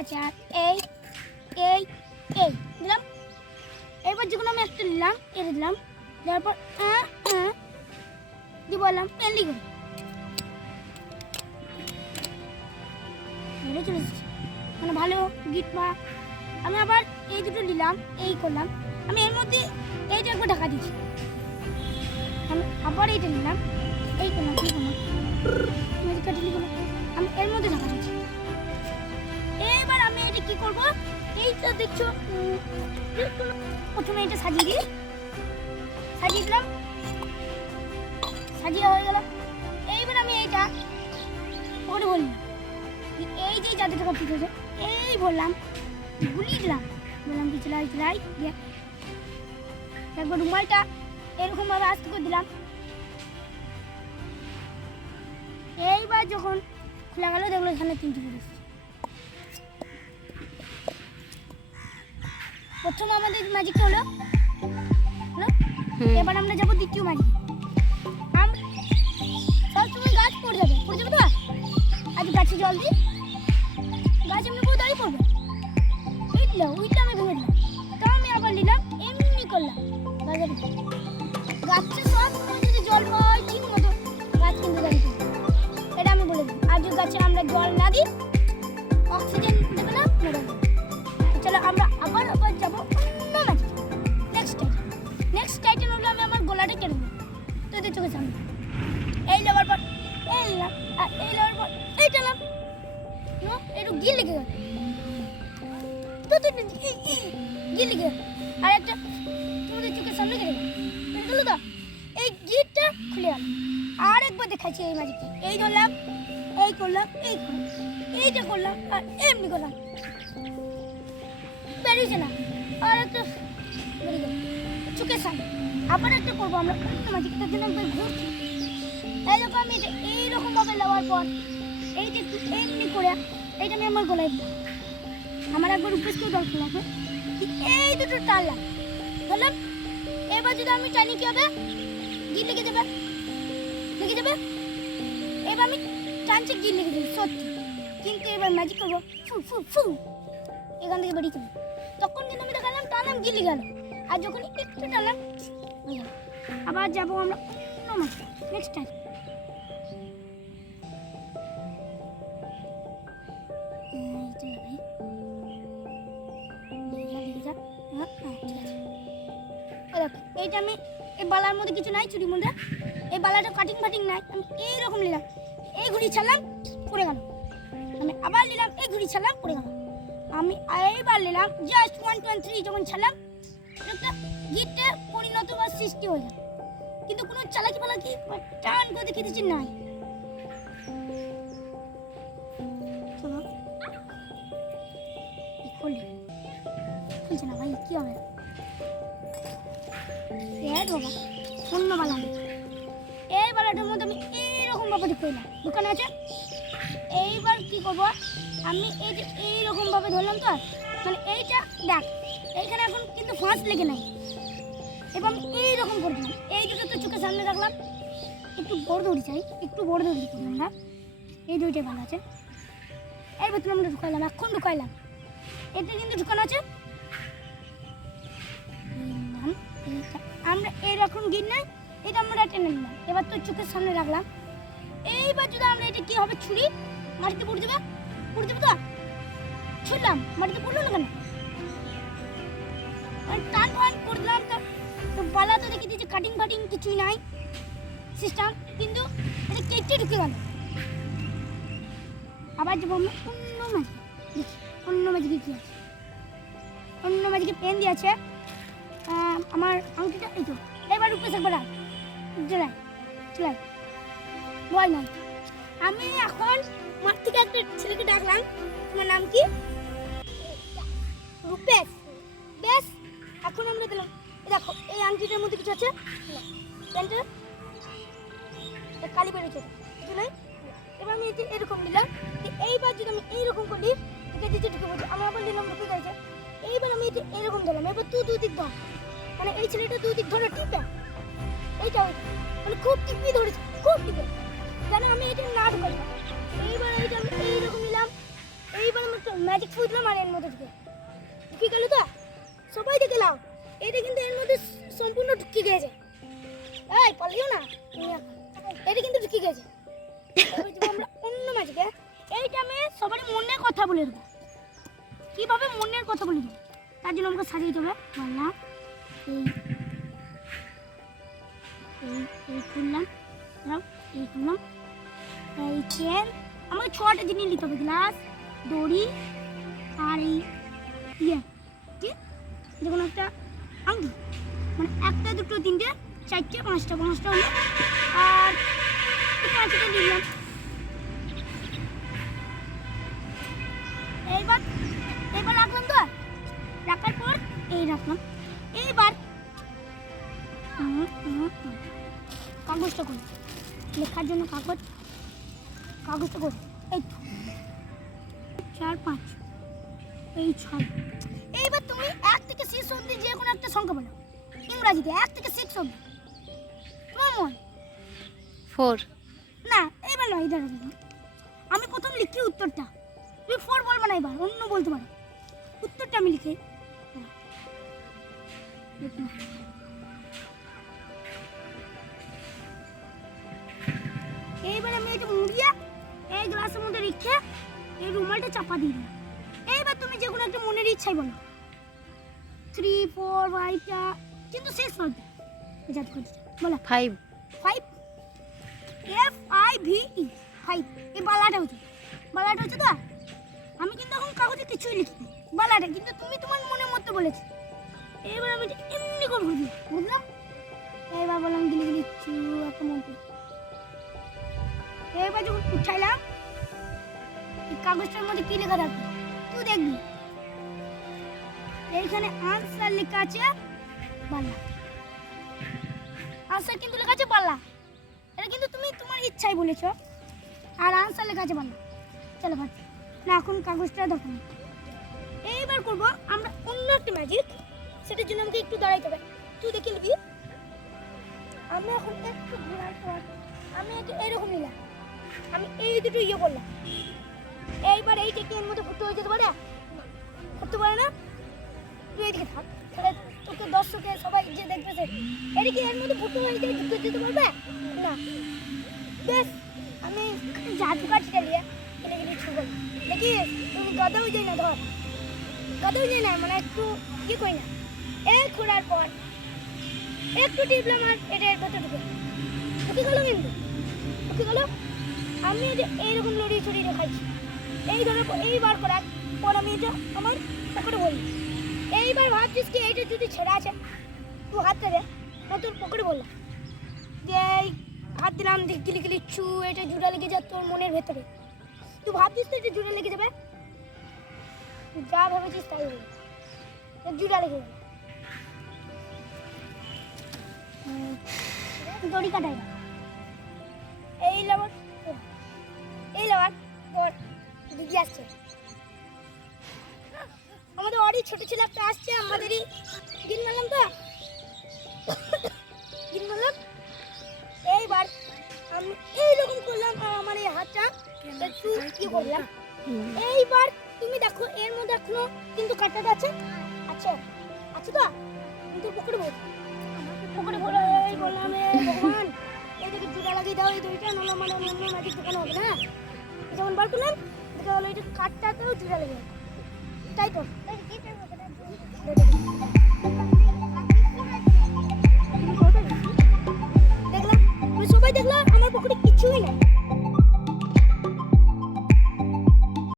আছে আর এই এই এই দিলাম। এবার যখন আমি একটা নিলাম এটা দিলাম, দেওয়ার পর দিয়ে বললাম পেন্ডি করে চলে এসেছি, মানে ভালো গিট। বা আমি আবার এই দুটো নিলাম, এই করলাম, আমি এর মধ্যে এইটা একবার ঢাকা দিচ্ছি, আমি আবার এইটা নিলাম, এই করলাম, কি করলাম আমি এর মধ্যে ঢাকা দিচ্ছি। এবার আমি এটা কি করবো, এইটা দেখছো প্রথমে এটা সাজিয়ে দিই, সাজিয়ে দিলাম, সাজিয়ে হয়ে গেল। এইবার আমি এইটা ওরে বললাম, এই যে যাদেরটা কপি করেছে এই বললাম, গুলিয়ে দিলাম, বললাম পিছলাই পিছলাই দিয়ে একবার রুমালটা এরকম ভাবে আস্তে করে দিলাম। এইবার যখন খোলা গেল দেখলো এখানে 3টি করে এসেছে। প্রথম আমাদের ম্যাজিক হলো, এবার আমরা যাবো দ্বিতীয় ম্যাজিক। সবসময় গাছ পড়ে যাবে তো, আজ গাছে জল দিই, গাছ এমনি পুরো দাঁড়িয়ে পড়বে, উইটটা আমি ভেঙে দিলাম। তো আমি আবার নিলাম, এমনি করলাম গাছের সব যদি জল পাওয়া ঠিক মতো গাছ কিন্তু দাঁড়িয়ে পড়বে, এটা আমি বলে দিই। আর যদি গাছে আমরা জল না দিই অক্সিজেন দেবে না, মরে যাবে। চলো আমরা আবার যাবো অন্য ম্যাজিক। নেক্সট টাইটেন হলো আমি আমার গোলাটা কেটে নেবো তোদের চোখের সামনে। এই যাওয়ার পর এই নিলাম, আর এই যাওয়ার পর এই টানলাম, একটু গিল লেগে গেল, গিল লেগে গেল, আর একটা তোমাদের চোখের সামনে কেটে গেল তো, এই গিটটা খুলে গেল। আর একবার দেখাচ্ছি এই ম্যাজিকটা, এই ধরলাম, এই করলাম, এই করলাম, এইটা করলাম, আর এমনি করলাম, বেরিয়েছে না, আর একটা বেরিয়ে গেল চোখের সামনে। আবার একটা করবো আমরা অন্য ম্যাজিকটার জন্য একবার ঘুরছি। এই দেখো আমি এটা এইরকম ভাবে নেওয়ার পর এইটা একটু এমনি করে এইটা আমি আমার গলায় দিলাম, আমার একবার উপেসকেও দরকার লাগবে, এই দুটো টানলাম, বললাম এবার যদি আমি টানি কি হবে, গিল লেগে যাবে, লেগে যাবে। এবার আমি টানছি, গিল লেগে যাবে সত্যি, কিন্তু এবার ম্যাজিক করবো ফু ফু ফু, এখান থেকে বেরিয়ে চলে। তখন কিন্তু আমি দেখালাম টানলাম, গিল লেগে গেল, আর যখন একটু টানলাম হয়ে গেল। আবার যাবো আমরা অন্য ম্যাজিক, নেক্সট টাইম। এইটা আমি এই বালার মধ্যে কিছু নাই, চুরির মধ্যে এই বালাটা কাটিং ফাটিং নাই, আমি এইরকম নিলাম, এই ঘুড়ি ছাড়লাম পড়ে গেল, আমি আবার নিলাম, এই ঘুড়ি ছাড়লাম পড়ে গেল, আমি এইবার নিলাম জাস্ট 1 2 3 যখন ছাড়লাম একটা গিটে পরিণত বা সৃষ্টি হয়ে যায়, কিন্তু কোনো চালাকি পালাকি টান করে দেখে দিচ্ছি নাই। খুলছে না ভাই, কি হবে বাবা, অন্য বালা এই বালাটার মধ্যে আমি এইরকম ভাবে ঢুকাইলাম, দোকানে আছে। এইবার কি করবো, আমি এই যে এইরকম ভাবে ধরলাম, তো মানে এইটা দেখ এইখানে এখন কিন্তু ফাঁস লেগে নাই, এবার আমি এইরকম করে দিলাম, এই দুটো তো চোখের সামনে রাখলাম, একটু বড় দড়ি চাই, একটু বড় দড়ি করলাম না, এই দুইটাই ভালো আছে। এর ভেতরে আমরা ঢুকাইলাম, এখন ঢুকাইলাম, এটা কিন্তু ঢুকানো আছে। আমরা এরকম গিট নাই, এটা আমরা টেনে নিলাম, এবার তো চোখের সামনে রাখলাম। এইবার যদি আমরা এটা কি হবে, ছুরি মাটিতে পড়ে যাবে, তো ছুড়লাম মাটিতে পড়লো না কেন, টান ফান করে দিলাম, তো বালা তো দেখি দিয়েছে কাটিং ফাটিং কিছুই নাই সিস্টেম, কিন্তু এটা কেটে ঢুকে গেল। আবার যাবো আমরা অন্য ম্যাজিক, অন্য ম্যাজিকে কি আছে, অন্য ম্যাজিকে পেন দিয়ে আছে আমার আংটিটা, এই তো এবার উপরে থাকবে না, চলাই বল না। আমি এখন মাঠ থেকে একটা ছেলেকে ডাকলাম, তোমার নাম কি, রূপেশ, বেশ এখন আমরা দিলাম, দেখো এই আংটিটার মধ্যে কিছু আছে, পেনটা কালি বেরিয়েছে, চলাই। এবার আমি এটা এরকম নিলাম, এইবার যদি আমি এইরকম করি এটা দিতে ঢুকে বলছি, আমি আবার নিলাম ঢুকে গেছে। এইবার আমি এটা এরকম দিলাম, এবার তুই দুই দিক দাও, মানে এই ছেলেটা দুই দিক ধরে টিপে, এইটা মানে খুব টিপি ধরেছে, খুব টিপে, কেন আমি এটা না ঢুকাই। এইবার এইটা আমি এইরকম নিলাম, এইবার আমি একটা ম্যাজিক ফুটলাম আর এর মধ্যে ঢুকে গেল তো সবাই দেখে নাও এটা কিন্তু এর মধ্যে সম্পূর্ণ ঢুকে গেছে এই পালিও না তুমি এটা কিন্তু ঢুকে গেছে এবার যাবো আমরা অন্য ম্যাজিকে এইটা আমি সবার মনের কথা বলে দেবো কীভাবে মনের কথা বলে দেবো তার জন্য আমাকে সাজিয়ে দেবে বললাম এই খুললাম এই খুললাম এই চেন আমাকে 6টা জিনিস নিতে হবে গ্লাস দড়ি আর এই ইয়ে ঠিক যে কোনো একটা আংটি মানে 1টা 2টো 3টে 4টে 5টা হলো আর 5টা নিলাম এইবার রাখলাম তো রাখার পর এই রাখলাম এইবার কাগজটা করি লেখার জন্য কাগজটা করি এই 4 5 এই 6 এইবার তুমি 1 থেকে 6 অবধি যে কোনো একটা সংখ্যা বলো ইংরেজিতে 1 থেকে 6 অবধি তোমার মন 4 না এইবার নয় এটা আমি প্রথম লিখি উত্তরটা তুমি 4 বলবে না এবার অন্য বলতে পারো উত্তরটা আমি লিখি এইবার আমি এটা মুড়িয়ে এই গ্লাসের মধ্যে রেখে এই রুমালটা চাপা দিয়ে দিই এইবার তুমি যে কোনো একটা মনের ইচ্ছাই বলো 3 4 5টা কিন্তু শেষ করতে যাতে করতে বলো 5 FIVE 5 এই বালাটা হচ্ছে তো আমি কিন্তু এখন কাগজে কিছুই লিখিনি বালাটা কিন্তু তুমি তোমার মনের মতো বলেছো এবার আমি এমনি করে বুঝি বুঝলাম এইবার বললাম গিলি চু একটা মন্ত্র এইবার যখন উঠাইলাম এই কাগজটার মধ্যে কি লেখা থাকবে তুই দেখবি এইখানে আনসার লেখা আছে বালা আনসার কিন্তু লেখা আছে বালা এটা কিন্তু তুমি তোমার ইচ্ছাই বলেছো আর আনসার লেখা আছে বালা চলো ভাই না এখন কাগজটা দেখো এইবার করবো আমরা অন্য একটা ম্যাজিক সেটার জন্য আমাকে একটু দাঁড়াইতে হবে তুই দেখে নিবি আমি এখন একটু ঘোরার পর আমি একটু এরকম নিলাম আমি এই দুটো ইয়ে করলাম এইবার এইটা কি এর মধ্যে ফুটো হয়ে যেতে পারে করতে পারে না তুই এদিকে থাক তাহলে তোকে দর্শকে সবাই যে দেখতেছে এটা কি এর মধ্যে ফুটো হয়ে যায় ঢুকে যেতে পারবে না বেশ আমি জাদু কাঠিটা নিয়ে গেলে ছুব দেখি তুমি গাদাও যাই না ধর গাদাও যাই না মানে একটু ইয়ে করি না এই ঘোরার পর একটু টিপলাম আর এটা এর ভেতর ঢুকে গেল কিন্তু ঢুকে গেল আমি যে এইরকম লড়িয়ে ছড়িয়ে দেখাচ্ছি এই ধরনের এইবার করার পর আমি এটা আমার পকেটে বলি এইবার ভাবছিস কি এইটা যদি ছেড়ে আছে তুই হাতটা দে তোর পকেটে বললাম যে এই হাত দিলাম গিলি চু এটা জুড়া লেগে যা তোর মনের ভেতরে তুই ভাবছিস তো এটা জুড়া লেগে যাবে যা ভেবেছিস তাই হবে জুড়া লেগে যাবে দড়ি কাটাই এই লাবার পর দিদি আসছে আমাদের অরি ছোট ছেলে একটা আসছে আমাদেরই দিন মারলাম তো দিন মারলাম এইবার আমি এইরকম করলাম আর আমার এই হাতটা একটু কি করলাম এইবার তুমি দেখো এর মধ্যে এখনো কিন্তু কাটাটা আছে আছে তো কিন্তু পকেটে বল এই বললাম ভগবান এইদিকে জুড়া লাগিয়ে দাও এই দইটা নাহলে মানে অন্য ম্যাজিক দোকান হবে না যেমন বার করলাম দেখা হলো এটা কাঠটাতেও জুড়া লেগে যাবে তাই তো দেখলাম সবাই দেখলাম আমার পকেটে